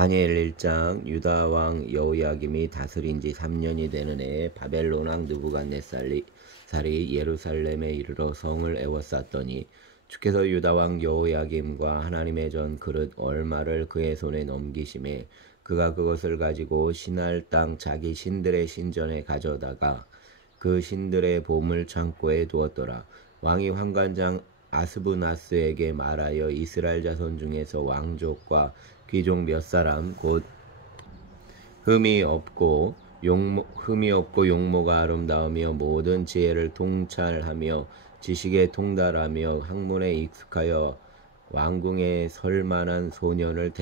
다니엘 1장. 유다 왕 여호야김이 다스린 지 3년이 되는 해에 바벨론 왕 느부갓네살이 예루살렘에 이르러 성을 에워쌌더니 주께서 유다 왕 여호야김과 하나님의 전 그릇 얼마를 그의 손에 넘기심에 그가 그것을 가지고 시날 땅 자기 신들의 신전에 가져다가 그 신들의 보물 창고에 두었더라. 왕이 환관장 아스브나스에게 말하여 이스라엘 자손 중에서 왕족과 귀족 몇 사람 곧 흠이 없고 용모가 아름다우며 모든 지혜를 통찰하며 지식에 통달하며 학문에 익숙하여 왕궁에 설 만한 소년을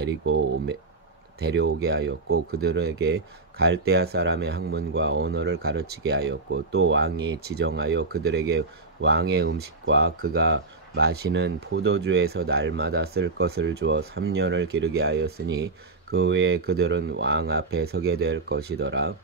데려오게 하였고 그들에게 갈대아 사람의 학문과 언어를 가르치게 하였고 또 왕이 지정하여 그들에게 왕의 음식과 그가 마시는 포도주에서 날마다 쓸 것을 주어 3년을 기르게 하였으니 그 외에 그들은 왕 앞에 서게 될 것이더라.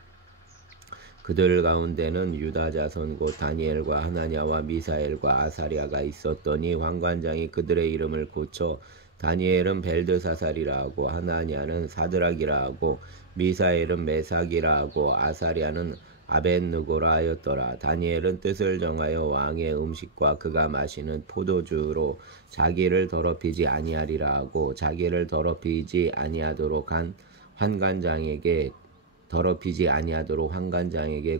그들 가운데는 유다 자손 곧 다니엘과 하나냐와 미사엘과 아사랴가 있었더니 환관장이 그들의 이름을 고쳐 다니엘은 벨드사살이라 하고 하나냐는 사드락이라 하고 미사엘은 메삭이라 하고 아사랴는 아벳느고라 하였더라. 다니엘은 뜻을 정하여 왕의 음식과 그가 마시는 포도주로 자기를 더럽히지 아니하리라 하고 자기를 더럽히지 아니하도록 환관장에게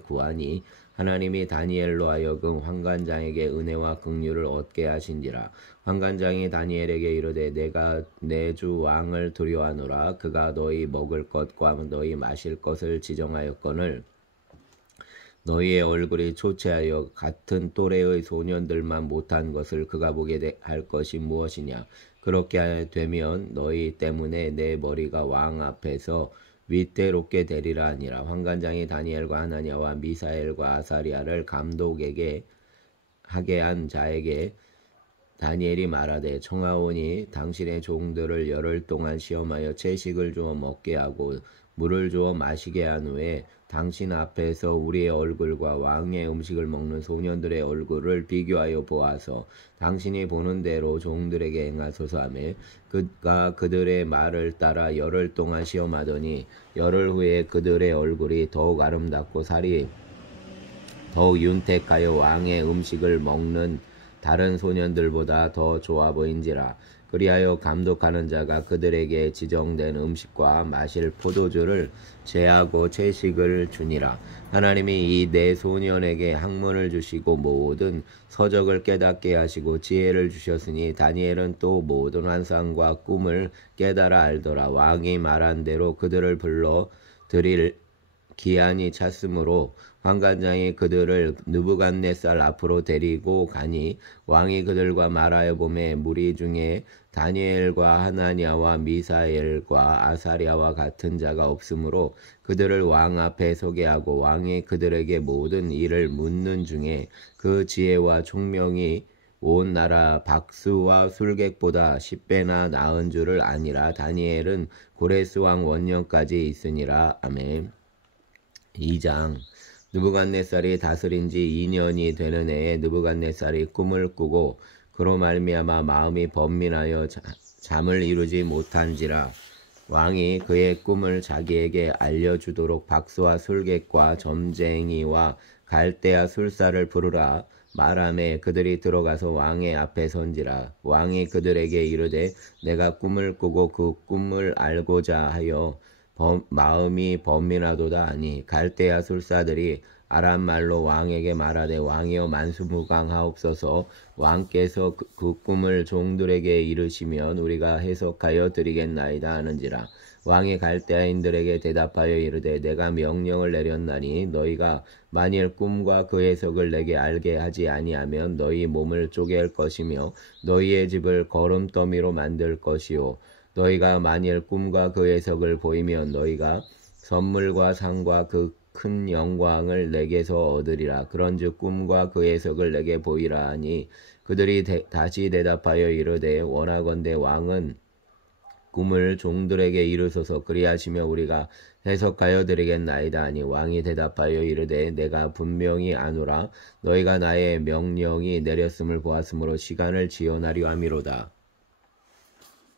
구하니 하나님이 다니엘로 하여금 환관장에게 은혜와 긍휼을 얻게 하신지라. 환관장이 다니엘에게 이르되 내가 내 주 왕을 두려워하노라. 그가 너희 먹을 것과 너희 마실 것을 지정하였거늘 너희의 얼굴이 초췌하여 같은 또래의 소년들만 못한 것을 그가 보게 할 것이 무엇이냐. 그렇게 되면 너희 때문에 내 머리가 왕 앞에서 위태롭게 되리라 하니라. 환관장이 다니엘과 하나냐와 미사엘과 아사랴를 감독에게 하게 한 자에게 다니엘이 말하되 청하오니 당신의 종들을 열흘 동안 시험하여 채식을 주어 먹게 하고 물을 주어 마시게 한 후에 당신 앞에서 우리의 얼굴과 왕의 음식을 먹는 소년들의 얼굴을 비교하여 보아서 당신이 보는 대로 종들에게 행하소서 하며 그가 그들의 말을 따라 열흘 동안 시험하더니 열흘 후에 그들의 얼굴이 더욱 아름답고 살이 더욱 윤택하여 왕의 음식을 먹는 다른 소년들보다 더 좋아 보인지라. 그리하여 감독하는 자가 그들에게 지정된 음식과 마실 포도주를 제하고 채식을 주니라. 하나님이 이 네 소년에게 학문을 주시고 모든 서적을 깨닫게 하시고 지혜를 주셨으니 다니엘은 또 모든 환상과 꿈을 깨달아 알더라. 왕이 말한 대로 그들을 불러 드릴 기한이 찼으므로 환관장이 그들을 느부갓네살 앞으로 데리고 가니 왕이 그들과 말하여 보매 무리 중에 다니엘과 하나냐와 미사엘과 아사랴와 같은 자가 없으므로 그들을 왕 앞에 서게 하고 왕이 그들에게 모든 일을 묻는 중에 그 지혜와 총명이 온 나라 박수와 술객보다 10배나 나은 줄을 아니라. 다니엘은 고레스 왕 원년까지 있으니라. 아멘. 2장. 느부갓네살이 다스린 지 2년이 되는 해에 느부갓네살이 꿈을 꾸고 그로 말미암아 마음이 번민하여 잠을 이루지 못한지라. 왕이 그의 꿈을 자기에게 알려주도록 박수와 술객과 점쟁이와 갈대아 술사를 부르라 말하매 그들이 들어가서 왕의 앞에 선지라. 왕이 그들에게 이르되 내가 꿈을 꾸고 그 꿈을 알고자 하여 마음이 번민하도다 하니 갈대아 술사들이 아람 말로 왕에게 말하되 왕이여 만수무강하옵소서. 왕께서 그 꿈을 종들에게 이르시면 우리가 해석하여 드리겠나이다 하는지라. 왕이 갈대아인들에게 대답하여 이르되 내가 명령을 내렸나니 너희가 만일 꿈과 그 해석을 내게 알게 하지 아니하면 너희 몸을 쪼갤 것이며 너희의 집을 거름더미로 만들 것이요 너희가 만일 꿈과 그 해석을 보이면 너희가 선물과 상과 그 큰 영광을 내게서 얻으리라. 그런즉 꿈과 그 해석을 내게 보이라 하니 그들이 다시 대답하여 이르되 원하건대 왕은 꿈을 종들에게 이르소서. 그리하시며 우리가 해석하여 드리겠나이다 하니 왕이 대답하여 이르되 내가 분명히 아노라. 너희가 나의 명령이 내렸음을 보았으므로 시간을 지연하려 함이로다.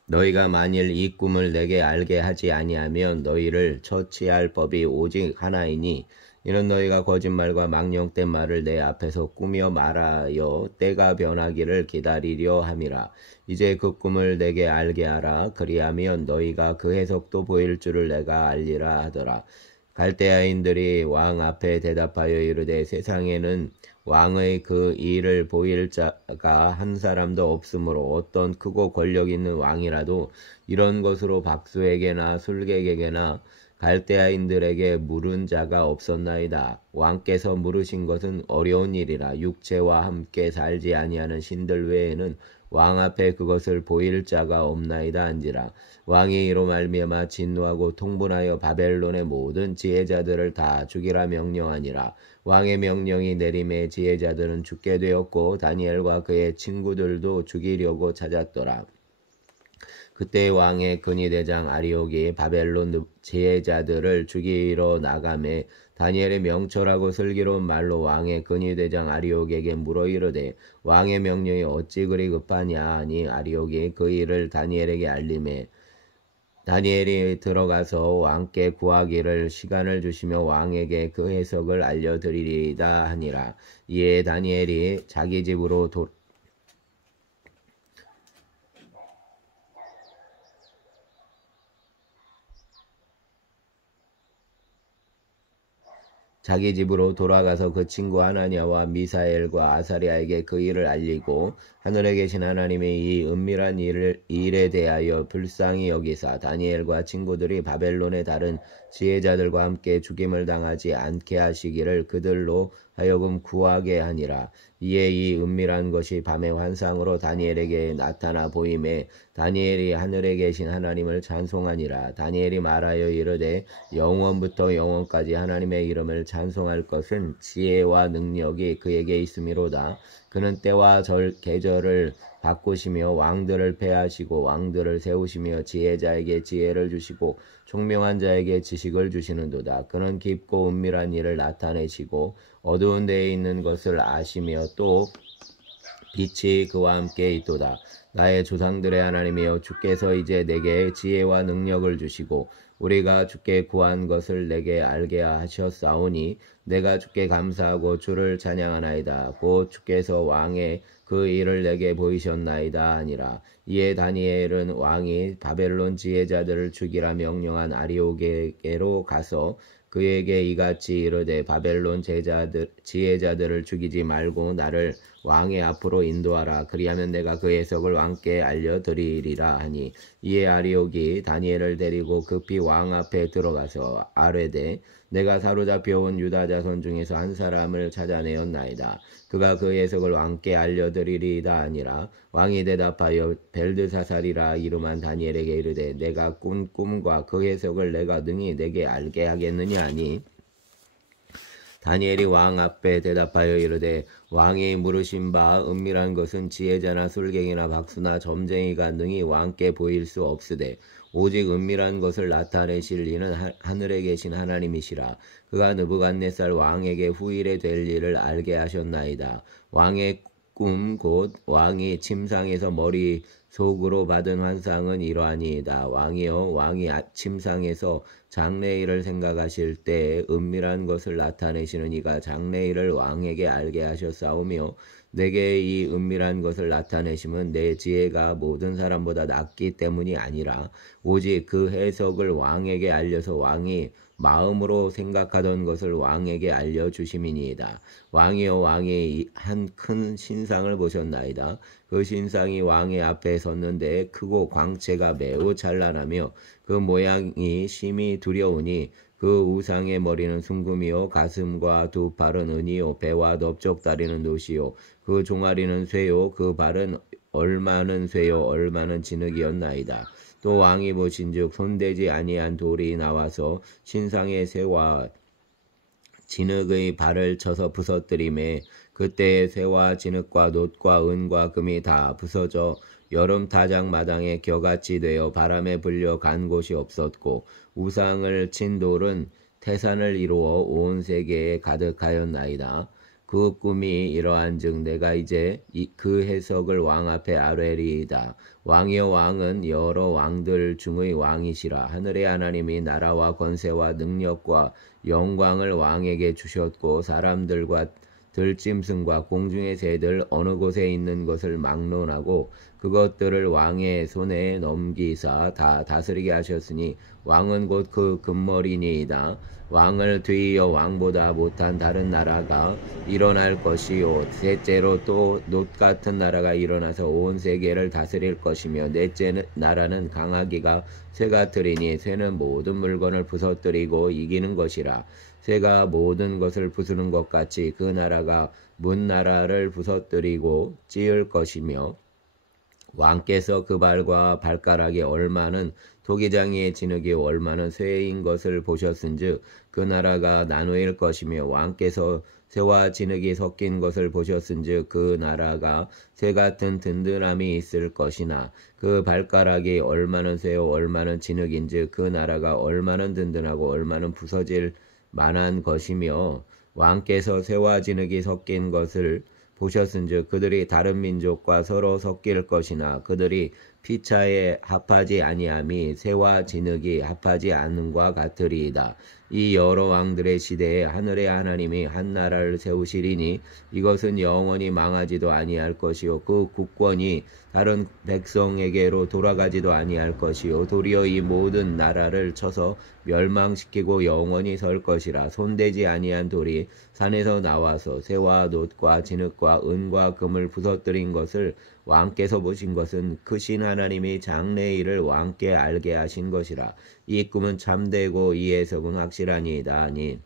너희가 만일 이 꿈을 내게 알게 하지 아니하면 너희를 처치할 법이 오직 하나이니 이는 너희가 거짓말과 망령된 말을 내 앞에서 꾸며 말하여 때가 변하기를 기다리려 함이라. 이제 그 꿈을 내게 알게 하라. 그리하면 너희가 그 해석도 보일 줄을 내가 알리라 하더라. 갈대아인들이 왕 앞에 대답하여 이르되 세상에는 왕의 그 일을 보일 자가 한 사람도 없으므로 어떤 크고 권력 있는 왕이라도 이런 것으로 박수에게나 술객에게나 갈대아인들에게 물은 자가 없었나이다. 왕께서 물으신 것은 어려운 일이라. 육체와 함께 살지 아니하는 신들 외에는 왕 앞에 그것을 보일 자가 없나이다 한지라. 왕이 이로 말미암아 진노하고 통분하여 바벨론의 모든 지혜자들을 다 죽이라 명령하니라. 왕의 명령이 내림에 지혜자들은 죽게 되었고 다니엘과 그의 친구들도 죽이려고 찾았더라. 그때 왕의 근위대장 아리옥이 바벨론 지혜자들을 죽이러 나가매 다니엘의 명철하고 슬기로운 말로 왕의 근위대장 아리옥에게 물어 이르되 왕의 명령이 어찌 그리 급하냐 하니 아리옥이 그 일을 다니엘에게 알림해 다니엘이 들어가서 왕께 구하기를 시간을 주시며 왕에게 그 해석을 알려드리리다 하니라. 이에 다니엘이 자기 집으로 돌아가서 그 친구 하나냐와 미사엘과 아사리아에게 그 일을 알리고 하늘에 계신 하나님의 이 은밀한 일에 대하여 불쌍히 여기사 다니엘과 친구들이 바벨론의 다른 지혜자들과 함께 죽임을 당하지 않게 하시기를 그들로 하여금 구하게 하니라. 이에 이 은밀한 것이 밤의 환상으로 다니엘에게 나타나 보임에 다니엘이 하늘에 계신 하나님을 찬송하니라. 다니엘이 말하여 이르되 영원부터 영원까지 하나님의 이름을 찬송할 것은 지혜와 능력이 그에게 있음이로다. 그는 때와 계절을 바꾸시며 왕들을 패하시고 왕들을 세우시며 지혜자에게 지혜를 주시고 총명한 자에게 지식을 주시는도다. 그는 깊고 은밀한 일을 나타내시고 어두운 데에 있는 것을 아시며 또 빛이 그와 함께 있도다. 나의 조상들의 하나님이여 주께서 이제 내게 지혜와 능력을 주시고 우리가 주께 구한 것을 내게 알게 하셨사오니 내가 주께 감사하고 주를 찬양하나이다. 곧 주께서 왕의 그 일을 내게 보이셨나이다 하니라. 이에 다니엘은 왕이 바벨론 지혜자들을 죽이라 명령한 아리옥에게로 가서 그에게 이같이 이르되 바벨론 지혜자들을 죽이지 말고 나를 왕의 앞으로 인도하라. 그리하면 내가 그 해석을 왕께 알려드리리라 하니 이에 아리옥이 다니엘을 데리고 급히 왕 앞에 들어가서 아뢰되 내가 사로잡혀온 유다 자손 중에서 한 사람을 찾아내었나이다. 그가 그 해석을 왕께 알려드리리이다 하니라. 왕이 대답하여 벨드사살이라 이름한 다니엘에게 이르되 내가 꾼 꿈과 그 해석을 내가 능히 내게 알게 하겠느냐 하니 다니엘이 왕 앞에 대답하여 이르되 왕이 물으신 바 은밀한 것은 지혜자나 술객이나 박수나 점쟁이가 능히 왕께 보일 수 없으되 오직 은밀한 것을 나타내실 이는 하늘에 계신 하나님이시라. 그가 느부갓네살 왕에게 후일에 될 일을 알게 하셨나이다. 왕의 꿈 곧 왕이 침상에서 머리 속으로 받은 환상은 이러하니이다. 왕이여 왕이 침상에서 장래일을 생각하실 때 은밀한 것을 나타내시는 이가 장래일을 왕에게 알게 하셨사오며 내게 이 은밀한 것을 나타내심은 내 지혜가 모든 사람보다 낫기 때문이 아니라 오직 그 해석을 왕에게 알려서 왕이 마음으로 생각하던 것을 왕에게 알려주심이니이다. 왕이여 왕이 한 큰 신상을 보셨나이다. 그 신상이 왕의 앞에 섰는데 크고 광채가 매우 찬란하며 그 모양이 심히 두려우니 그 우상의 머리는 순금이요 가슴과 두 팔은 은이요 배와 넓적다리는 노시요 그 종아리는 쇠요 그 발은 얼마는 쇠요 얼마는 진흙이었나이다. 또 왕이 보신즉 손대지 아니한 돌이 나와서 신상의 쇠와 진흙의 발을 쳐서 부서뜨리매 그때의 쇠와 진흙과 놋과 은과 금이 다 부서져 여름 타작 마당에 겨같이 되어 바람에 불려 간 곳이 없었고 우상을 친 돌은 태산을 이루어 온 세계에 가득하였나이다. 그 꿈이 이러한즉 내가 이제 그 해석을 왕 앞에 아뢰리이다. 왕이여 왕은 여러 왕들 중의 왕이시라. 하늘의 하나님이 나라와 권세와 능력과 영광을 왕에게 주셨고 사람들과 들짐승과 공중의 새들 어느 곳에 있는 것을 막론하고 그것들을 왕의 손에 넘기사 다 다스리게 하셨으니 왕은 곧 그 금머리니이다. 왕을 뒤이어 왕보다 못한 다른 나라가 일어날 것이요 셋째로 또 놋 같은 나라가 일어나서 온 세계를 다스릴 것이며 넷째 나라는 강하기가 쇠 같으리니 쇠는 모든 물건을 부서뜨리고 이기는 것이라. 쇠가 모든 것을 부수는 것 같이 그 나라가 문 나라를 부서뜨리고 찌을 것이며 왕께서 그 발과 발가락이 얼마는 토기장이의 진흙이 얼마는 쇠인 것을 보셨은즉 그 나라가 나누일 것이며 왕께서 쇠와 진흙이 섞인 것을 보셨은즉 그 나라가 쇠 같은 든든함이 있을 것이나 그 발가락이 얼마는 쇠요 얼마는 진흙인즉 그 나라가 얼마는 든든하고 얼마는 부서질 만한 것이며 왕께서 쇠와 진흙이 섞인 것을 보셨은즉 그들이 다른 민족과 서로 섞일 것이나 그들이 피차에 합하지 아니함이 쇠와 진흙이 합하지 않음과 같으리이다. 이 여러 왕들의 시대에 하늘의 하나님이 한 나라를 세우시리니 이것은 영원히 망하지도 아니할 것이요 그 국권이 다른 백성에게로 돌아가지도 아니할 것이요 도리어 이 모든 나라를 쳐서 멸망시키고 영원히 설 것이라. 손대지 아니한 돌이 산에서 나와서 쇠와 놋과 진흙과 은과 금을 부서뜨린 것을 왕께서 보신 것은 크신 하나님이 장래의 일을 왕께 알게 하신 것이라. 이 꿈은 참되고 이 해석은 확실하니이다 하니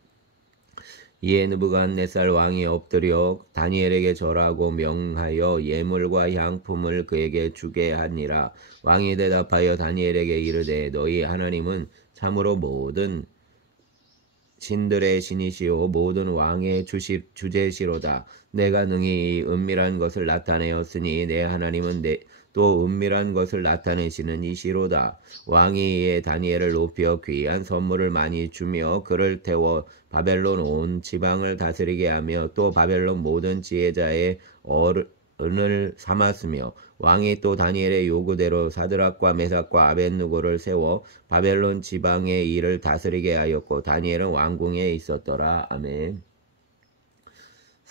이에 느부갓네살 왕이 엎드려 다니엘에게 절하고 명하여 예물과 향품을 그에게 주게 하니라. 왕이 대답하여 다니엘에게 이르되 너희 하나님은 참으로 모든 신들의 신이시오 모든 왕의 주제시로다. 내가 능히 이 은밀한 것을 나타내었으니 내 하나님은 또 은밀한 것을 나타내시는 이시로다. 왕이 이에 다니엘을 높여 귀한 선물을 많이 주며 그를 태워 바벨론 온 지방을 다스리게 하며 또 바벨론 모든 지혜자의 어른을 삼았으며 왕이 또 다니엘의 요구대로 사드락과 메삭과 아벳느고를 세워 바벨론 지방의 일을 다스리게 하였고 다니엘은 왕궁에 있었더라. 아멘.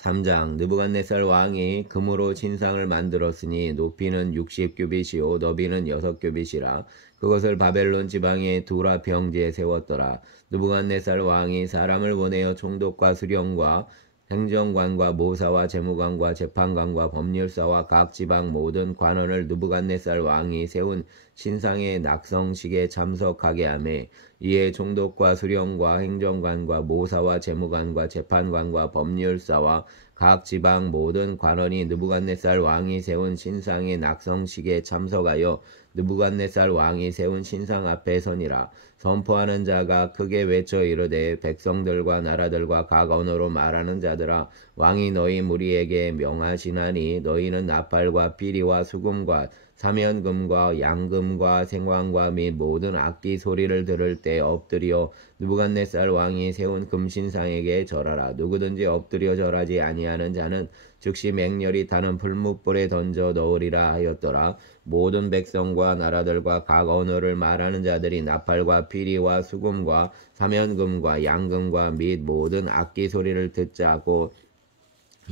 3장 느부갓네살 왕이 금으로 신상을 만들었으니 높이는 60규빗이요 너비는 6규빗이라. 그것을 바벨론 지방의 두라 평지에 세웠더라. 느부갓네살 왕이 사람을 보내어 총독과 수령과 행정관과 모사와 재무관과 재판관과 법률사와 각 지방 모든 관원을 느부갓네살 왕이 세운 신상의 낙성식에 참석하게 하매 이에 총독과 수령과 행정관과 모사와 재무관과 재판관과 법률사와 각 지방 모든 관원이 느부갓네살 왕이 세운 신상의 낙성식에 참석하여 느부갓네살 왕이 세운 신상 앞에 서니라. 선포하는 자가 크게 외쳐 이르되 백성들과 나라들과 각 언어로 말하는 자들아 왕이 너희 무리에게 명하시나니 너희는 나팔과 피리와 수금과 사면금과 양금과 생황과 및 모든 악기 소리를 들을 때 엎드려 느부갓네살 왕이 세운 금신상에게 절하라. 누구든지 엎드려 절하지 아니하는 자는 즉시 맹렬히 타는 풀무불에 던져 넣으리라 하였더라. 모든 백성과 나라들과 각 언어를 말하는 자들이 나팔과 피리와 수금과 사면금과 양금과 및 모든 악기 소리를 듣자고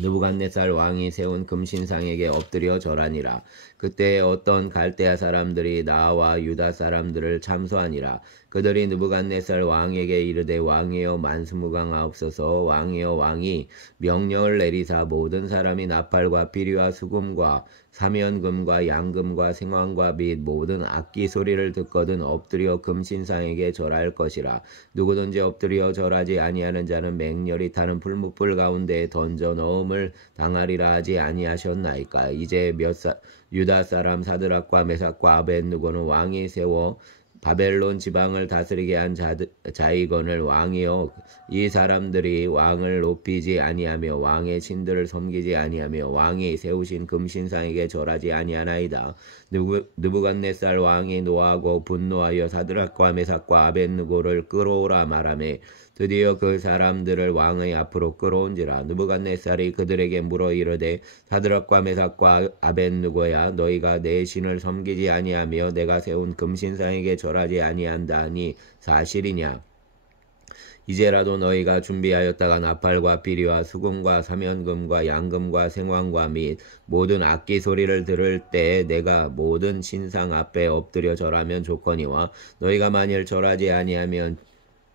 느부갓네살 왕이 세운 금신상에게 엎드려 절하니라. 그때 어떤 갈대아 사람들이 나와 유다 사람들을 참소하니라. 그들이 느부갓네살 왕에게 이르되 왕이여 만수무강하옵소서. 왕이여 왕이 명령을 내리사 모든 사람이 나팔과 피리와 수금과 사면금과 양금과 생황과 및 모든 악기 소리를 듣거든 엎드려 금신상에게 절할 것이라. 누구든지 엎드려 절하지 아니하는 자는 맹렬히 타는 풀무불 가운데에 던져 넣음을 당하리라 하지 아니하셨나이까. 이제 유다 사람 사드락과 메삭과 아벳느고는 왕이 세워 바벨론 지방을 다스리게 한 자이거늘 왕이여 이 사람들이 왕을 높이지 아니하며 왕의 신들을 섬기지 아니하며 왕이 세우신 금신상에게 절하지 아니하나이다. 느부갓네살 왕이 노하고 분노하여 사드락과 메삭과 아벳느고를 끌어오라 말하매 드디어 그 사람들을 왕의 앞으로 끌어온지라. 느부갓네살이 그들에게 물어 이르되 사드락과 메삭과 아벳느고야, 너희가 내 신을 섬기지 아니하며 내가 세운 금신상에게 절하지 아니한다 하니 사실이냐? 이제라도 너희가 준비하였다가 나팔과 비리와 수금과 사면금과 양금과 생황과 및 모든 악기 소리를 들을 때 내가 모든 신상 앞에 엎드려 절하면 좋거니와, 너희가 만일 절하지 아니하면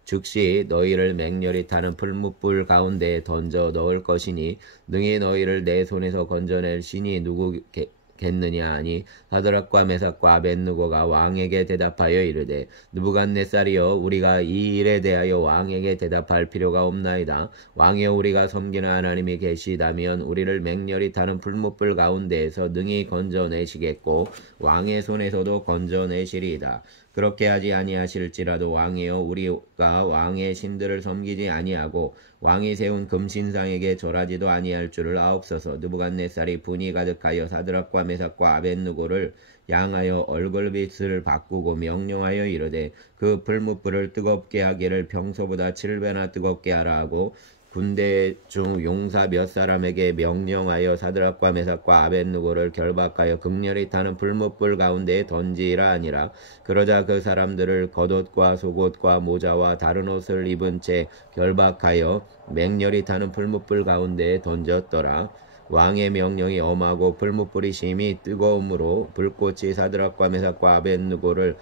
즉시 너희를 맹렬히 타는 풀무불 가운데에 던져 넣을 것이니 능히 너희를 내 손에서 건져낼 신이 누구겠느냐 하니 사드락과 메삭과 아벳느고가 왕에게 대답하여 이르되 느부갓네살이여, 우리가 이 일에 대하여 왕에게 대답할 필요가 없나이다. 왕이여, 우리가 섬기는 하나님이 계시다면 우리를 맹렬히 타는 풀무불 가운데에서 능히 건져내시겠고 왕의 손에서도 건져내시리이다. 그렇게 하지 아니하실지라도 왕이여, 우리가 왕의 신들을 섬기지 아니하고 왕이 세운 금신상에게 절하지도 아니할 줄을 아옵소서. 느부갓네살이 분이 가득하여 사드락과 메삭과 아벳느고를 향하여 얼굴빛을 바꾸고 명령하여 이르되 그 풀무불을 뜨겁게 하기를 평소보다 7배나 뜨겁게 하라 하고 군대 중 용사 몇 사람에게 명령하여 사드락과 메삭과 아벳느고를 결박하여 극렬히 타는 풀무불 가운데에 던지라 하니라. 그러자 그 사람들을 겉옷과 속옷과 모자와 다른 옷을 입은 채 결박하여 맹렬히 타는 풀무불 가운데에 던졌더라. 왕의 명령이 엄하고 풀무불이 심히 뜨거움으로 불꽃이 사드락과 메삭과 아벳느고를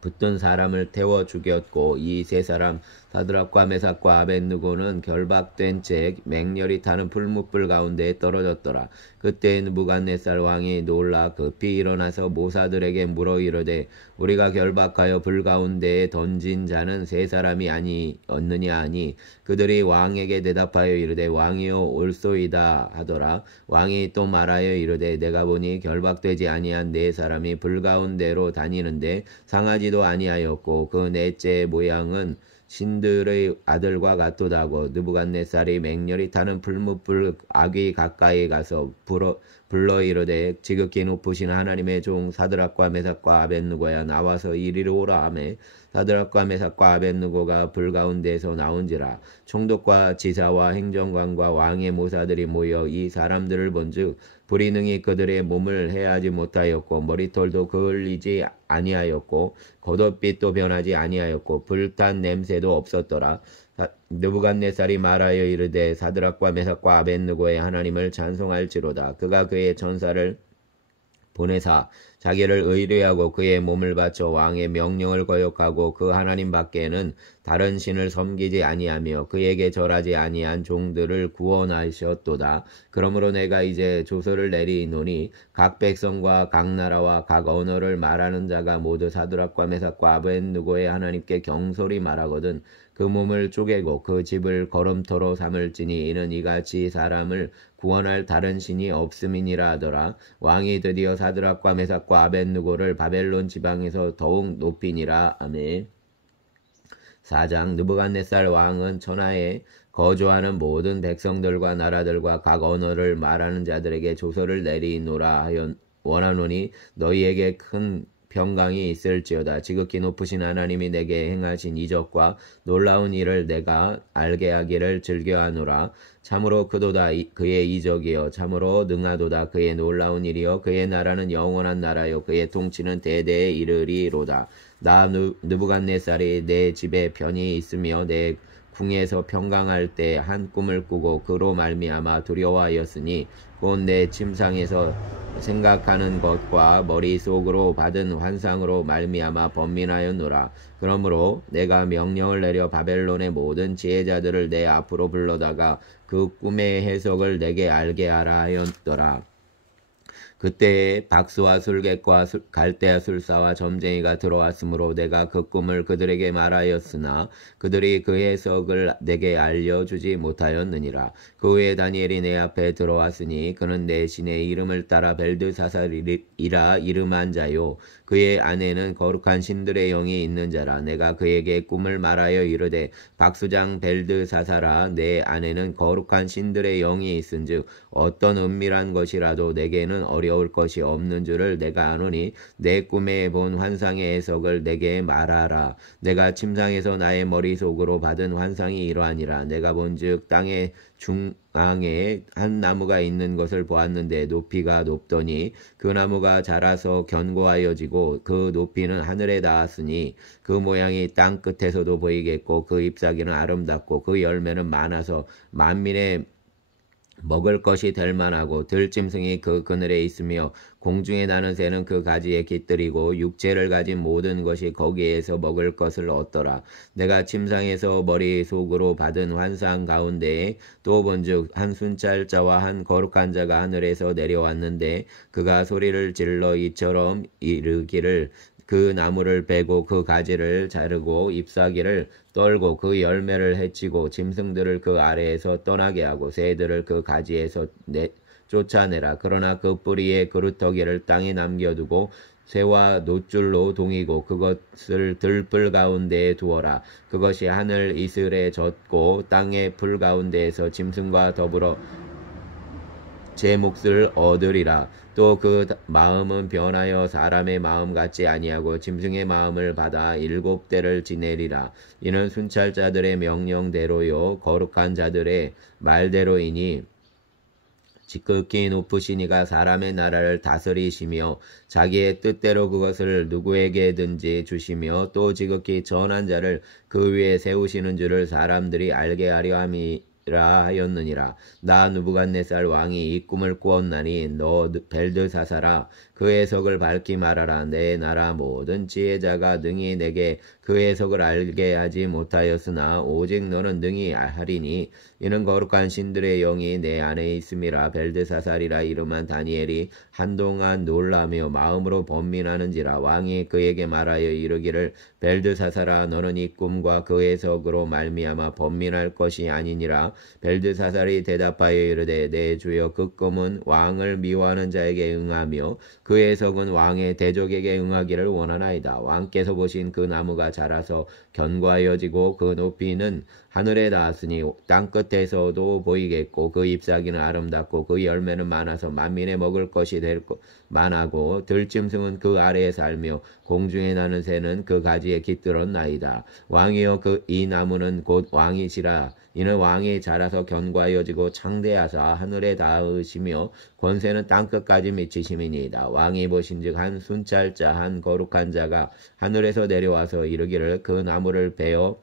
붙든 사람을 태워 죽였고, 이 세 사람 사드락과 메삭과 아벳느고는 결박된 채 맹렬히 타는 풀무불 가운데에 떨어졌더라. 그때 느부갓네살 왕이 놀라 급히 일어나서 모사들에게 물어 이르되 우리가 결박하여 불 가운데에 던진 자는 세 사람이 아니었느냐 하니 그들이 왕에게 대답하여 이르되 왕이여, 옳소이다 하더라. 왕이 또 말하여 이르되 내가 보니 결박되지 아니한 네 사람이 불 가운데로 다니는데 상하지도 아니하였고 그 넷째의 모양은 신들의 아들과 같도다고. 느부갓네살이 맹렬히 타는 풀무불 아귀 가까이 가서 불러 이르되 지극히 높으신 하나님의 종 사드락과 메삭과 아벳느고야, 나와서 이리로 오라 하매 사드락과 메삭과 아벳느고가 불 가운데에서 나온지라. 총독과 지사와 행정관과 왕의 모사들이 모여 이 사람들을 본즉 불이 능히 그들의 몸을 해하지 못하였고 머리털도 그을리지 아니하였고 겉옷빛도 변하지 아니하였고 불탄 냄새도 없었더라. 느부갓네살이 말하여 이르되 사드락과 메삭과 아벳느고의 하나님을 찬송할지로다. 그가 그의 천사를 보내사 자기를 의뢰하고 그의 몸을 바쳐 왕의 명령을 거역하고 그 하나님 밖에는 다른 신을 섬기지 아니하며 그에게 절하지 아니한 종들을 구원하셨도다. 그러므로 내가 이제 조서를 내리노니 각 백성과 각 나라와 각 언어를 말하는 자가 모두 사드락과 메삭과 아벳느고의 하나님께 경솔히 말하거든 그 몸을 쪼개고 그 집을 걸음터로 삼을지니 이는 이같이 사람을 구원할 다른 신이 없음이니라 하더라. 왕이 드디어 사드락과 메삭과 아벳느고를 바벨론 지방에서 더욱 높이니라. 아멘. 4장. 느부갓네살 왕은 천하에 거주하는 모든 백성들과 나라들과 각 언어를 말하는 자들에게 조서를 내리노라 하여 원하노니 너희에게 큰 평강이 있을지어다. 지극히 높으신 하나님이 내게 행하신 이적과 놀라운 일을 내가 알게 하기를 즐겨하노라. 참으로 크도다 그의 이적이여, 참으로 능하도다 그의 놀라운 일이여. 그의 나라는 영원한 나라여, 그의 통치는 대대에 이르리로다. 나 느부갓네살이 내 집에 편히 있으며 내 궁에서 평강할 때 한 꿈을 꾸고 그로 말미암아 두려워하였으니 곧 내 침상에서 생각하는 것과 머릿속으로 받은 환상으로 말미암아 번민하였노라. 그러므로 내가 명령을 내려 바벨론의 모든 지혜자들을 내 앞으로 불러다가 그 꿈의 해석을 내게 알게 하라 하였더라. 그때에 박수와 술객과 갈대아 술사와 점쟁이가 들어왔으므로 내가 그 꿈을 그들에게 말하였으나 그들이 그 해석을 내게 알려주지 못하였느니라. 그 후에 다니엘이 내 앞에 들어왔으니 그는 내 신의 이름을 따라 벨드사살이라 이름한 자요 그의 안에는 거룩한 신들의 영이 있는 자라. 내가 그에게 꿈을 말하여 이르되 박수장 벨드사살아, 내 안에는 거룩한 신들의 영이 있은즉 어떤 은밀한 것이라도 내게는 어려워 어려울 것이 없는 줄을 내가 아노니 내 꿈에 본 환상의 해석을 내게 말하라. 내가 침상에서 나의 머릿속으로 받은 환상이 이러하니라. 내가 본즉 땅의 중앙에 한 나무가 있는 것을 보았는데 높이가 높더니 그 나무가 자라서 견고하여지고 그 높이는 하늘에 닿았으니 그 모양이 땅 끝에서도 보이겠고 그 잎사귀는 아름답고 그 열매는 많아서 만민의 먹을 것이 될 만하고 들짐승이 그 그늘에 있으며 공중에 나는 새는 그 가지에 깃들이고 육체를 가진 모든 것이 거기에서 먹을 것을 얻더라. 내가 침상에서 머릿속으로 받은 환상 가운데에 또 본즉 한 순찰자와 한 거룩한 자가 하늘에서 내려왔는데 그가 소리를 질러 이처럼 이르기를 그 나무를 베고 그 가지를 자르고 잎사귀를 떨고 그 열매를 해치고 짐승들을 그 아래에서 떠나게 하고 새들을 그 가지에서 쫓아내라. 그러나 그 뿌리의 그루터기를 땅에 남겨두고 새와 노줄로 동이고 그것을 들풀 가운데에 두어라. 그것이 하늘 이슬에 젖고 땅의 풀 가운데에서 짐승과 더불어 제 몫을 얻으리라. 또 그 마음은 변하여 사람의 마음 같지 아니하고 짐승의 마음을 받아 7대를 지내리라. 이는 순찰자들의 명령대로요 거룩한 자들의 말대로이니 지극히 높으신 이가 사람의 나라를 다스리시며 자기의 뜻대로 그것을 누구에게든지 주시며 또 지극히 전한 자를 그 위에 세우시는 줄을 사람들이 알게 하려 함이라 하였느니라. 나 느부갓네살 왕이 이 꿈을 꾸었나니 너 벨드사사라 그 해석을 밝히 말하라. 내 나라 모든 지혜자가 능히 내게 그 해석을 알게 하지 못하였으나 오직 너는 능히 하리니 이는 거룩한 신들의 영이 내 안에 있음이라. 벨드사살이라 이름한 다니엘이 한동안 놀라며 마음으로 번민하는지라. 왕이 그에게 말하여 이르기를 벨드사살아 너는 이 꿈과 그 해석으로 말미암아 번민할 것이 아니니라. 벨드사살이 대답하여 이르되 내 주여 그 꿈은 왕을 미워하는 자에게 응하며 그 해석은 왕의 대적에게 응하기를 원하나이다. 왕께서 보신 그 나무가 자라서 견고하여지고 그 높이는 하늘에 닿았으니 땅 끝에서도 보이겠고 그 잎사귀는 아름답고 그 열매는 많아서 만민의 먹을 것이 될 만하고 들짐승은 그 아래에 살며 공중에 나는 새는 그 가지에 깃들었나이다. 왕이여 이 나무는 곧 왕이시라. 이는 왕이 자라서 견고하여지고 창대하사 하늘에 닿으시며 권세는 땅끝까지 미치심이니이다. 왕이 보신즉 한 순찰자 한 거룩한 자가 하늘에서 내려와서 이르기를 그 나무를 베어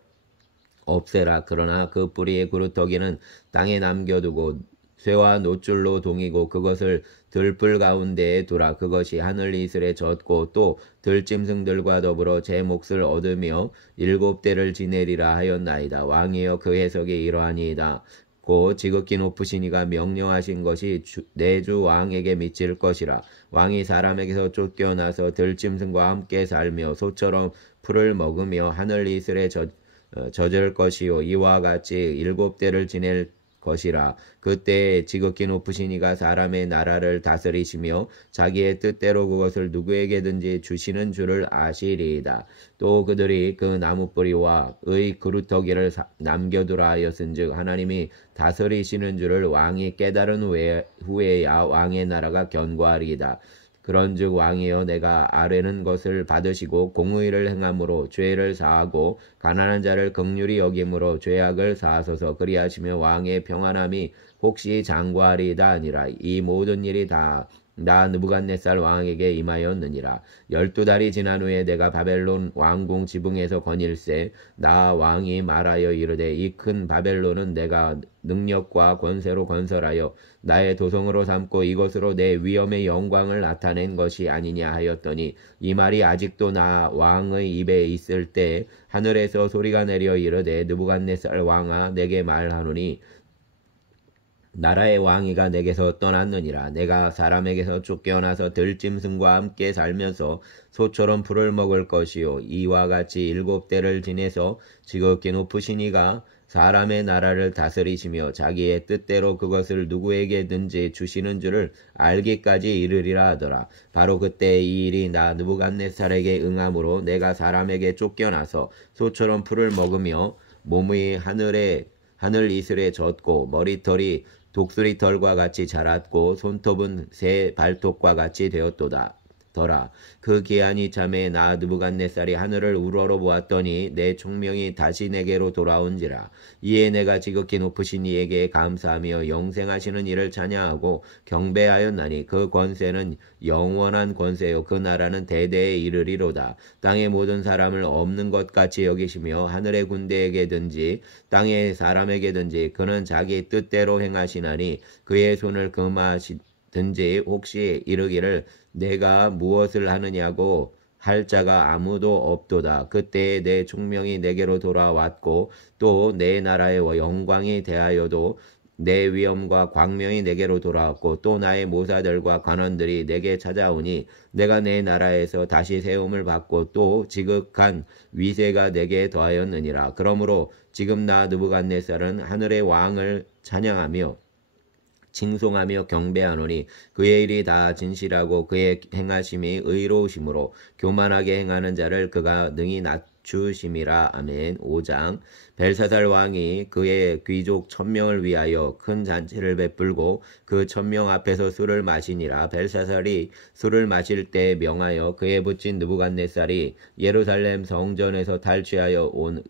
없애라. 그러나 그 뿌리의 그루터기는 땅에 남겨두고 쇠와 노줄로 동이고 그것을 들풀 가운데에 두라. 그것이 하늘 이슬에 젖고 또 들짐승들과 더불어 제 몫을 얻으며 7대를 지내리라 하였나이다. 왕이여 그 해석이 이러하니이다. 고 지극히 높으신 이가 명령하신 것이 내 주 왕에게 미칠 것이라. 왕이 사람에게서 쫓겨나서 들짐승과 함께 살며 소처럼 풀을 먹으며 하늘 이슬에 젖을 것이요 이와 같이 7대를 지낼 것이라. 그때 지극히 높으신 이가 사람의 나라를 다스리시며 자기의 뜻대로 그것을 누구에게든지 주시는 줄을 아시리이다. 또 그들이 그 나무뿌리와 의 그루터기를 남겨두라 하였은즉 하나님이 다스리시는 줄을 왕이 깨달은 후에야 왕의 나라가 견고하리이다. 그런즉 왕이여 내가 아뢰는 것을 받으시고 공의를 행함으로 죄를 사하고 가난한 자를 긍휼히 여김으로 죄악을 사하소서. 그리하시며 왕의 평안함이 혹시 장구하리이다 아니라. 이 모든 일이 다 나 느부갓네살 왕에게 임하였느니라. 12달이 지난 후에 내가 바벨론 왕궁 지붕에서 거닐세 나 왕이 말하여 이르되 이 큰 바벨론은 내가 능력과 권세로 건설하여 나의 도성으로 삼고 이것으로 내 위엄의 영광을 나타낸 것이 아니냐 하였더니 이 말이 아직도 나 왕의 입에 있을 때 하늘에서 소리가 내려 이르되 느부갓네살 왕아 내게 말하노니 나라의 왕위가 내게서 떠났느니라. 내가 사람에게서 쫓겨나서 들짐승과 함께 살면서 소처럼 풀을 먹을 것이요 이와 같이 7대를 지내서 지극히 높으신 이가 사람의 나라를 다스리시며 자기의 뜻대로 그것을 누구에게든지 주시는 줄을 알기까지 이르리라 하더라. 바로 그때 이 일이 나 느부갓네살에게 응함으로 내가 사람에게 쫓겨나서 소처럼 풀을 먹으며 몸의 하늘 이슬에 젖고 머리털이 독수리 털과 같이 자랐고 손톱은 새 발톱과 같이 되었도다. 더라. 그 기한이 참에 나 느부갓네살이 하늘을 우러러보았더니 내 총명이 다시 내게로 돌아온지라. 이에 내가 지극히 높으신 이에게 감사하며 영생하시는 이를 찬양하고 경배하였나니 그 권세는 영원한 권세요 그 나라는 대대에 이르리로다. 땅의 모든 사람을 없는 것 같이 여기시며 하늘의 군대에게든지 땅의 사람에게든지 그는 자기 뜻대로 행하시나니 그의 손을 금하시든지 혹시 이르기를 내가 무엇을 하느냐고 할 자가 아무도 없도다. 그때에 내 총명이 내게로 돌아왔고 또 내 나라의 영광이 대하여도 내 위엄과 광명이 내게로 돌아왔고 또 나의 모사들과 관원들이 내게 찾아오니 내가 내 나라에서 다시 세움을 받고 또 지극한 위세가 내게 더하였느니라. 그러므로 지금 나 느부갓네살은 하늘의 왕을 찬양하며 칭송하며 경배하노니 그의 일이 다 진실하고 그의 행하심이 의로우심으로 교만하게 행하는 자를 그가 능히 낮추심이라. 아멘. 5장. 벨사살 왕이 그의 귀족 1000명을 위하여 큰 잔치를 베풀고 그 1000명 앞에서 술을 마시니라. 벨사살이 술을 마실 때 명하여 그에 붙인 느부갓네살이 예루살렘 성전에서 탈취하여 온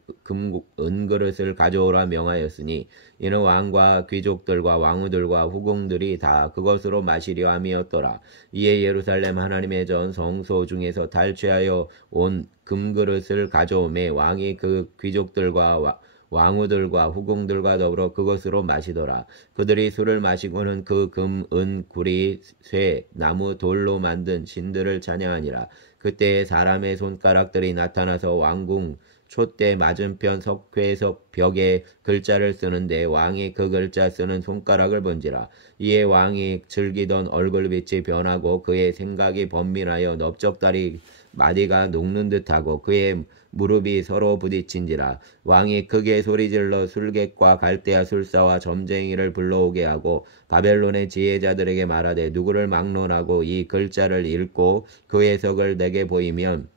은그릇을 가져오라 명하였으니 이는 왕과 귀족들과 왕후들과 후궁들이 다 그것으로 마시려 함이었더라. 이에 예루살렘 하나님의 전 성소 중에서 탈취하여 온 금그릇을 가져오매 왕이 그 귀족들과 왕후들과 후궁들과 더불어 그것으로 마시더라. 그들이 술을 마시고는 그 금, 은, 구리, 쇠, 나무, 돌로 만든 신들을 찬양하니라. 그때에 사람의 손가락들이 나타나서 왕궁 촛대 맞은편 석회석 벽에 글자를 쓰는데 왕이 그 글자 쓰는 손가락을 본지라. 이에 왕이 즐기던 얼굴빛이 변하고 그의 생각이 번민하여 넓적다리 마디가 녹는 듯하고 그의 무릎이 서로 부딪힌지라. 왕이 크게 소리질러 술객과 갈대아 술사와 점쟁이를 불러오게 하고 바벨론의 지혜자들에게 말하되 누구를 막론하고 이 글자를 읽고 그 해석을 내게 보이면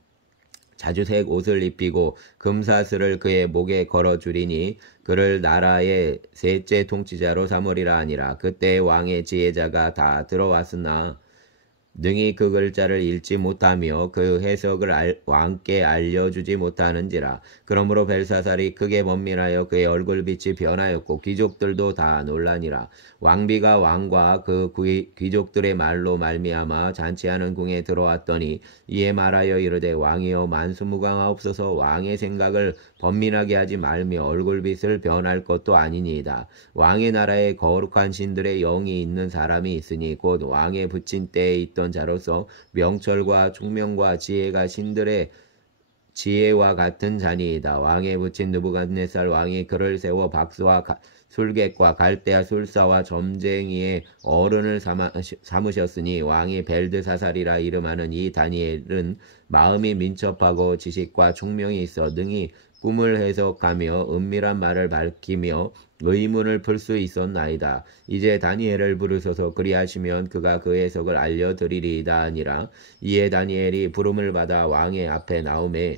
자주색 옷을 입히고 금사슬을 그의 목에 걸어주리니 그를 나라의 셋째 통치자로 삼으리라 하니라. 그때 왕의 지혜자가 다 들어왔으나 능히 그 글자를 읽지 못하며 그 해석을 왕께 알려주지 못하는지라. 그러므로 벨사살이 크게 번민하여 그의 얼굴빛이 변하였고 귀족들도 다 놀라니라. 왕비가 왕과 그 귀족들의 말로 말미암아 잔치하는 궁에 들어왔더니 이에 말하여 이르되 왕이여 만수무강하옵소서. 왕의 생각을 번민하게 하지 말며 얼굴빛을 변할 것도 아니니이다. 왕의 나라에 거룩한 신들의 영이 있는 사람이 있으니 곧 왕의 붙인 때에 있던 자로서 명철과 총명과 지혜가 신들의 지혜와 같은 자니이다. 왕에 붙인 느부갓네살 왕이 그를 세워 박수와 술객과 갈대아 술사와 점쟁이의 어른을 삼으셨으니 왕이 벨드사살이라 이름하는 이 다니엘은 마음이 민첩하고 지식과 총명이 있어 능히 꿈을 해석하며 은밀한 말을 밝히며 의문을 풀 수 있었나이다. 이제 다니엘을 부르소서. 그리하시면 그가 그 해석을 알려드리리이다 하니라. 이에 다니엘이 부름을 받아 왕의 앞에 나오매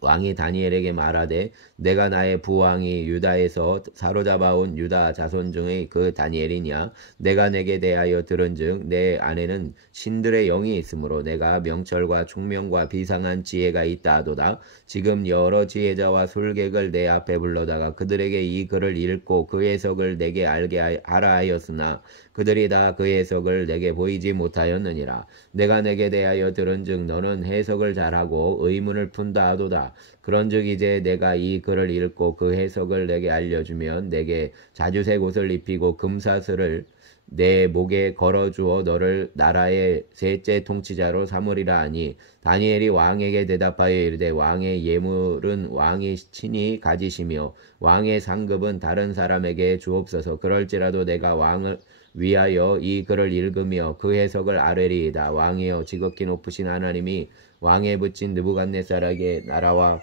왕이 다니엘에게 말하되 내가 나의 부왕이 유다에서 사로잡아온 유다 자손 중의 그 다니엘이냐. 내가 내게 대하여 들은즉 내 안에는 신들의 영이 있으므로 내가 명철과 총명과 비상한 지혜가 있다 하도다. 지금 여러 지혜자와 술객을 내 앞에 불러다가 그들에게 이 글을 읽고 그 해석을 내게 알게 하라 하였으나 그들이 다 그 해석을 내게 보이지 못하였느니라. 내가 내게 대하여 들은즉 너는 해석을 잘하고 의문을 푼다 하도다. 그런즉 이제 내가 이 글을 읽고 그 해석을 내게 알려주면 내게 자주색 옷을 입히고 금사슬을 내 목에 걸어주어 너를 나라의 셋째 통치자로 삼으리라 하니 다니엘이 왕에게 대답하여 이르되 왕의 예물은 왕이 친히 가지시며 왕의 상급은 다른 사람에게 주옵소서. 그럴지라도 내가 왕을 위하여 이 글을 읽으며 그 해석을 아뢰리이다. 왕이여 지극히 높으신 하나님이 왕에 붙인 느부갓네살에게 나라와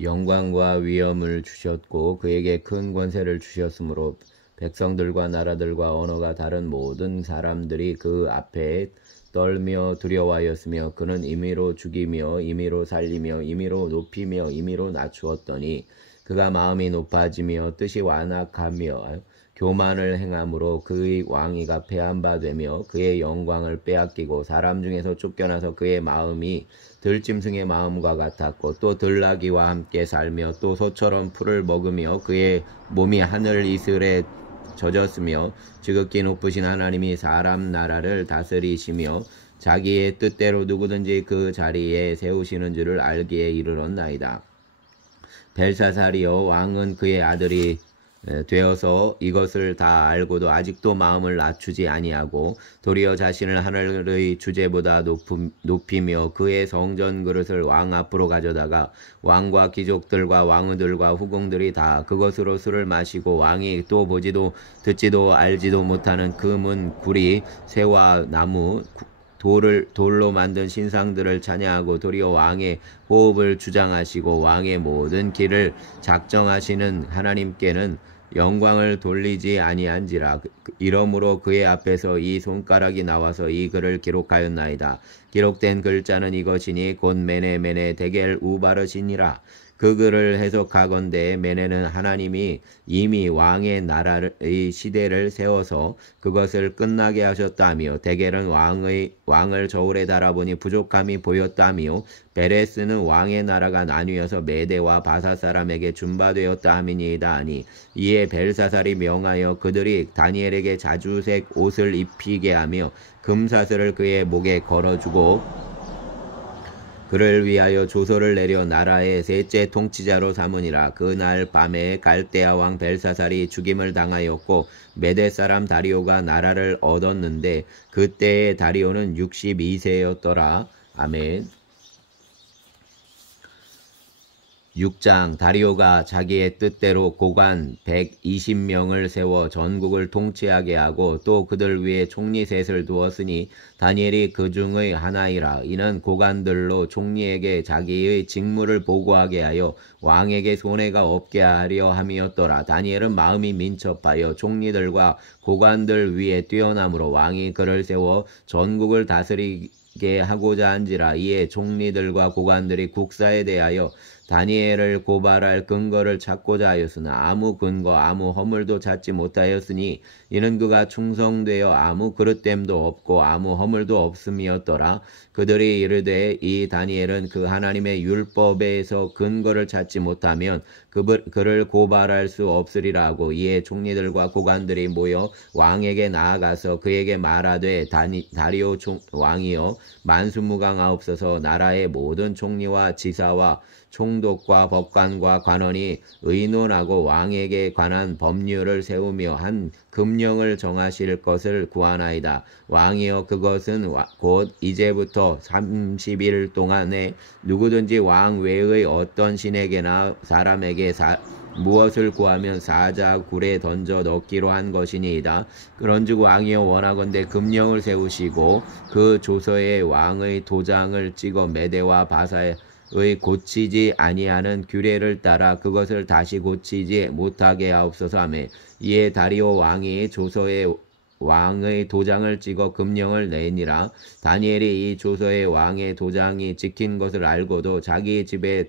영광과 위엄을 주셨고 그에게 큰 권세를 주셨으므로 백성들과 나라들과 언어가 다른 모든 사람들이 그 앞에 떨며 두려워하였으며 그는 임의로 죽이며 임의로 살리며 임의로 높이며 임의로 낮추었더니 그가 마음이 높아지며 뜻이 완악하며 교만을 행함으로 그의 왕위가 패한 바 되며 그의 영광을 빼앗기고 사람 중에서 쫓겨나서 그의 마음이 들짐승의 마음과 같았고 또 들나귀와 함께 살며 또 소처럼 풀을 먹으며 그의 몸이 하늘 이슬에 젖었으며 지극히 높으신 하나님이 사람 나라를 다스리시며 자기의 뜻대로 누구든지 그 자리에 세우시는 줄을 알기에 이르렀나이다. 벨사살이여 왕은 그의 아들이 되어서 이것을 다 알고도 아직도 마음을 낮추지 아니하고 도리어 자신을 하늘의 주제보다 높이며 그의 성전 그릇을 왕 앞으로 가져다가 왕과 귀족들과 왕후들과 후궁들이 다 그것으로 술을 마시고 왕이 또 보지도 듣지도 알지도 못하는 금은 구리 새와 나무 돌로 만든 신상들을 찬양하고 도리어 왕의 호흡을 주장하시고 왕의 모든 길을 작정하시는 하나님께는 영광을 돌리지 아니한지라. 이러므로 그의 앞에서 이 손가락이 나와서 이 글을 기록하였나이다. 기록된 글자는 이것이니 곧 메네 데겔 우바르시니라. 그 글을 해석하건대 메네는 하나님이 이미 왕의 나라의 시대를 세워서 그것을 끝나게 하셨다며 데겔은 왕을 저울에 달아보니 부족함이 보였다며 베레스는 왕의 나라가 나뉘어서 메대와 바사 사람에게 준바되었다 함이니이다 하니 이에 벨사살이 명하여 그들이 다니엘에게 자주색 옷을 입히게 하며 금사슬을 그의 목에 걸어주고 그를 위하여 조서를 내려 나라의 셋째 통치자로 삼으니라. 그날 밤에 갈대아 왕 벨사살이 죽임을 당하였고 메대 사람 다리오가 나라를 얻었는데 그때의 다리오는 62세였더라. 아멘. 6장 다리오가 자기의 뜻대로 고관 120명을 세워 전국을 통치하게 하고 또 그들 위에 총리 셋을 두었으니 다니엘이 그 중의 하나이라. 이는 고관들로 총리에게 자기의 직무를 보고하게 하여 왕에게 손해가 없게 하려 함이었더라. 다니엘은 마음이 민첩하여 총리들과 고관들 위에 뛰어남으로 왕이 그를 세워 전국을 다스리게 하고자 한지라. 이에 총리들과 고관들이 국사에 대하여 다니엘을 고발할 근거를 찾고자 하였으나 아무 근거 아무 허물도 찾지 못하였으니 이는 그가 충성되어 아무 그릇됨도 없고 아무 허물도 없음이었더라. 그들이 이르되 이 다니엘은 그 하나님의 율법에서 근거를 찾지 못하면 그를 고발할 수 없으리라 하고 이에 총리들과 고관들이 모여 왕에게 나아가서 그에게 말하되 다리오 왕이여 만수무강하옵소서. 나라의 모든 총리와 지사와 총독과 법관과 관원이 의논하고 왕에게 관한 법률을 세우며 한 금령을 정하실 것을 구하나이다. 왕이여 그것은 곧 이제부터 30일 동안에 누구든지 왕 외의 어떤 신에게나 사람에게 무엇을 구하면 사자굴에 던져 넣기로 한 것이니이다. 그런즉 왕이여 원하건대 금령을 세우시고 그 조서에 왕의 도장을 찍어 메대와 바사의 고치지 아니하는 규례를 따라 그것을 다시 고치지 못하게 하옵소서 하매 이에 다리오 왕이 조서에 왕의 도장을 찍어 금령을 내니라. 다니엘이 이 조서에 왕의 도장이 찍힌 것을 알고도 자기 집에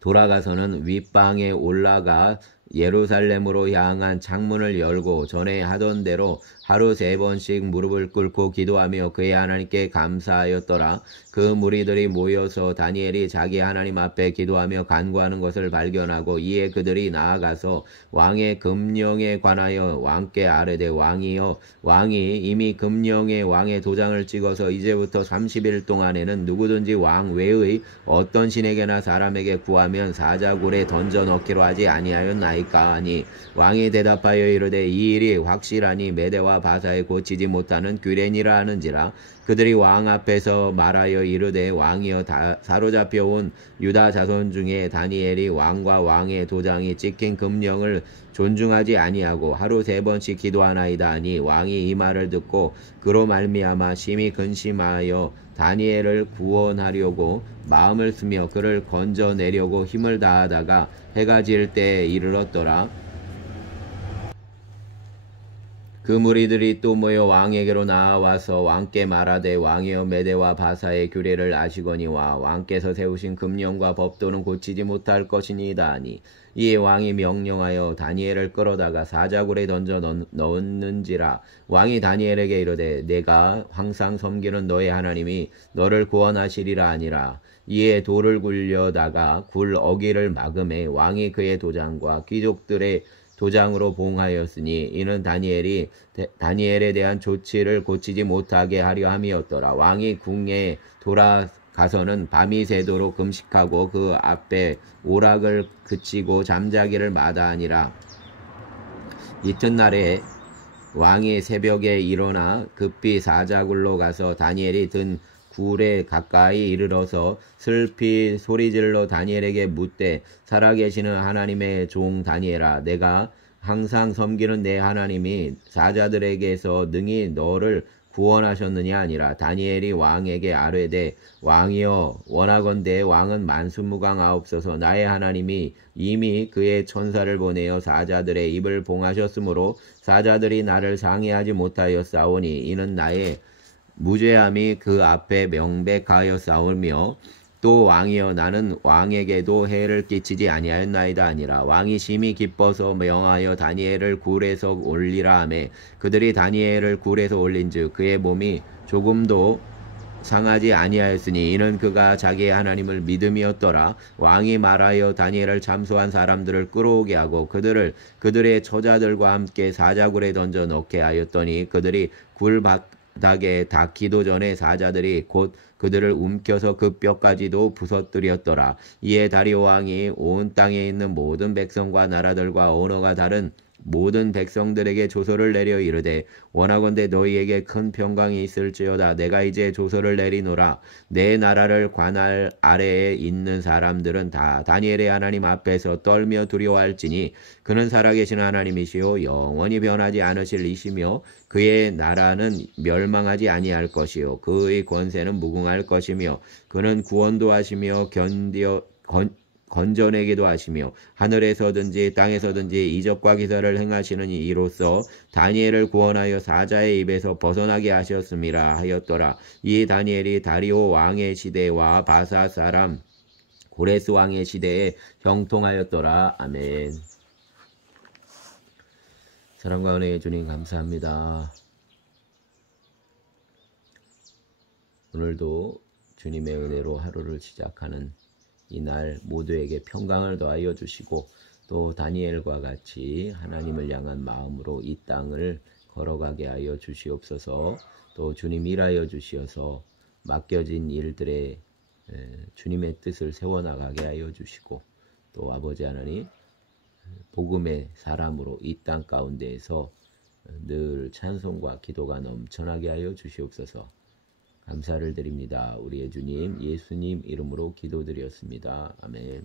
돌아가서는 윗방에 올라가 예루살렘으로 향한 창문을 열고 전에 하던 대로 하루 3번씩 무릎을 꿇고 기도하며 그의 하나님께 감사하였더라. 그 무리들이 모여서 다니엘이 자기 하나님 앞에 기도하며 간구하는 것을 발견하고 이에 그들이 나아가서 왕의 금령에 관하여 왕께 아뢰되 왕이여 왕이 이미 금령에 왕의 도장을 찍어서 이제부터 30일 동안에는 누구든지 왕 외의 어떤 신에게나 사람에게 구하면 사자굴에 던져 넣기로 하지 아니하였나이까 하니 왕이 대답하여 이르되 이 일이 확실하니 메대와 바사에 고치지 못하는 규례니라 하는지라. 그들이 왕 앞에서 말하여 이르되 왕이여 사로잡혀 온 유다 자손 중에 다니엘이 왕과 왕의 도장이 찍힌 금령을 존중하지 아니하고 하루 3번씩 기도하나이다 하니 왕이 이 말을 듣고 그로 말미암아 심히 근심하여 다니엘을 구원하려고 마음을 쓰며 그를 건져내려고 힘을 다하다가 해가 질 때에 이르렀더라. 그 무리들이 또 모여 왕에게로 나와서 왕께 말하되 왕이여 메대와 바사의 규례를 아시거니와 왕께서 세우신 금령과 법도는 고치지 못할 것이니이다 하니 이에 왕이 명령하여 다니엘을 끌어다가 사자굴에 던져 넣었는지라. 왕이 다니엘에게 이르되 내가 항상 섬기는 너의 하나님이 너를 구원하시리라 하니라. 이에 돌을 굴려다가 굴 어기를 막음에 왕이 그의 도장과 귀족들의 도장으로 봉하였으니 이는 다니엘에 대한 조치를 고치지 못하게 하려 함이었더라. 왕이 궁에 돌아가서는 밤이 새도록 금식하고 그 앞에 오락을 그치고 잠자기를 마다하니라. 이튿날에 왕이 새벽에 일어나 급히 사자굴로 가서 다니엘이 든 굴에 가까이 이르러서 슬피 소리질러 다니엘에게 묻되 살아계시는 하나님의 종 다니엘아, 내가 항상 섬기는 내 하나님이 사자들에게서 능히 너를 구원하셨느냐 아니라. 다니엘이 왕에게 아뢰되 왕이여 원하건대 왕은 만수무강하옵소서. 나의 하나님이 이미 그의 천사를 보내어 사자들의 입을 봉하셨으므로 사자들이 나를 상해하지 못하였사오니 이는 나의 무죄함이 그 앞에 명백하였사오며 또 왕이여 나는 왕에게도 해를 끼치지 아니하였나이다 아니라. 왕이 심히 기뻐서 명하여 다니엘을 굴에서 올리라 하매 그들이 다니엘을 굴에서 올린즉 그의 몸이 조금도 상하지 아니하였으니 이는 그가 자기의 하나님을 믿음이었더라. 왕이 말하여 다니엘을 참소한 사람들을 끌어오게 하고 그들의 처자들과 함께 사자굴에 던져 넣게 하였더니 그들이 굴 바닥에 닿기도 전에 사자들이 곧 그들을 움켜서 그 뼈까지도 부서뜨렸더라. 이에 다리오 왕이 온 땅에 있는 모든 백성과 나라들과 언어가 다른 모든 백성들에게 조서를 내려 이르되 원하건대 너희에게 큰 평강이 있을지어다. 내가 이제 조서를 내리노라. 내 나라를 관할 아래에 있는 사람들은 다 다니엘의 하나님 앞에서 떨며 두려워할지니 그는 살아계신 하나님이시요 영원히 변하지 않으실 이시며 그의 나라는 멸망하지 아니할 것이요 그의 권세는 무궁할 것이며 그는 구원도 하시며 건져내기도 하시며 하늘에서든지 땅에서든지 이적과 기사를 행하시는 이로써 다니엘을 구원하여 사자의 입에서 벗어나게 하셨음이라 하였더라. 이 다니엘이 다리오 왕의 시대와 바사 사람 고레스 왕의 시대에 형통하였더라. 아멘. 사랑과 은혜의 주님 감사합니다. 오늘도 주님의 은혜로 하루를 시작하는 이날 모두에게 평강을 더하여 주시고 또 다니엘과 같이 하나님을 향한 마음으로 이 땅을 걸어가게 하여 주시옵소서. 또 주님 일하여 주시어서 맡겨진 일들에 주님의 뜻을 세워나가게 하여 주시고 또 아버지 하나님 복음의 사람으로 이 땅 가운데에서 늘 찬송과 기도가 넘쳐나게 하여 주시옵소서. 감사를 드립니다. 우리의 주님 예수님 이름으로 기도드렸습니다. 아멘.